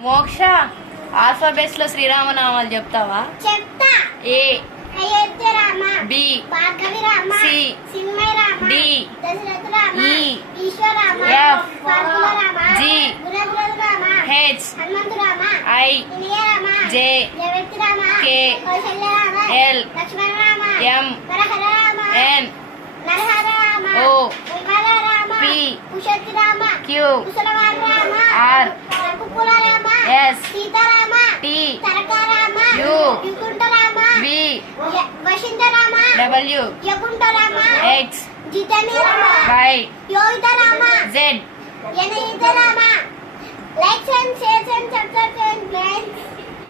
మోక్ష ఆల్ఫాబెట్స్లో శ్రీరామనామాలు చెప్తావా? చెప్తా. A? B. C. F. G. H. I. J. K. L. M. Q R S T U V W X Y Z